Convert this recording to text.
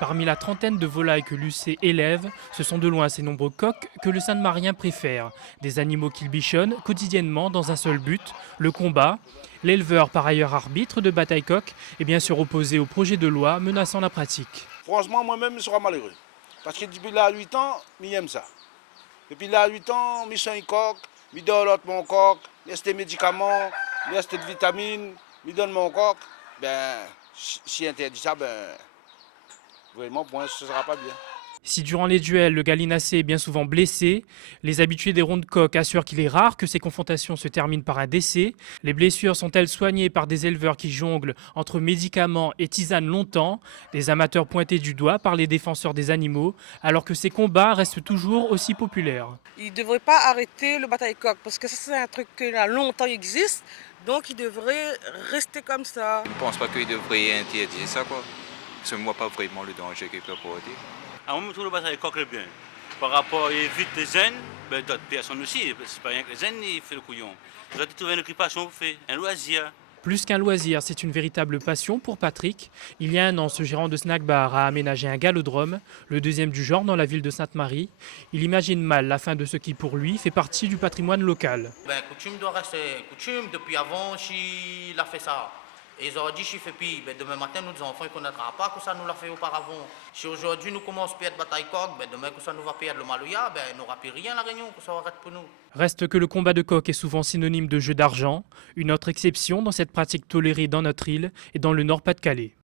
Parmi la trentaine de volailles que l'UC élève, ce sont de loin ces nombreux coqs que le Sainte-Marien préfère. Des animaux qu'il bichonne quotidiennement dans un seul but, le combat. L'éleveur, par ailleurs arbitre de bataille coq, est bien sûr opposé au projet de loi menaçant la pratique. Franchement, moi-même, je serais malheureux. Parce que depuis là, 8 ans, j'aime ça. Depuis là, 8 ans, je suis un coq, je donne l'autre mon coq, je des médicaments, je des vitamines, je donne mon coq. Ben, si interdit ça, ben, vraiment, pour moi, ce ne sera pas bien. Si durant les duels, le gallinacé est bien souvent blessé, les habitués des rondes coqs assurent qu'il est rare que ces confrontations se terminent par un décès. Les blessures sont-elles soignées par des éleveurs qui jonglent entre médicaments et tisanes longtemps, des amateurs pointés du doigt par les défenseurs des animaux, alors que ces combats restent toujours aussi populaires. Il ne devrait pas arrêter le bataille coq parce que ça c'est un truc qui a longtemps existe, donc il devrait rester comme ça. Je ne pense pas qu'il devrait interdire ça, quoi. Parce que je ne vois pas vraiment le danger qu'il peut apporter. À moi, je trouve le bataille coq est bien. Par rapport à éviter les jeunes, ben, d'autres personnes aussi. C'est pas rien que les jeunes qui font le couillon. Vous avez trouvé une occupation pour faire un loisir. Plus qu'un loisir, c'est une véritable passion pour Patrick. Il y a un an, ce gérant de snack bar a aménagé un galodrome, le deuxième du genre dans la ville de Sainte-Marie. Il imagine mal la fin de ce qui, pour lui, fait partie du patrimoine local. Ben, coutume doit rester coutume. Depuis avant, il a fait ça. Et ils ont dit, je fais puis, ben, demain matin, nous, les enfants, ils ne connaîtront pas que ça nous l'a fait auparavant. Si aujourd'hui, nous commençons à perdre bataille coq, ben, demain, que ça nous va perdre le malouya, ben, il n'aura plus rien la réunion, que ça arrête pour nous. Reste que le combat de coq est souvent synonyme de jeu d'argent, une autre exception dans cette pratique tolérée dans notre île et dans le Nord-Pas-de-Calais.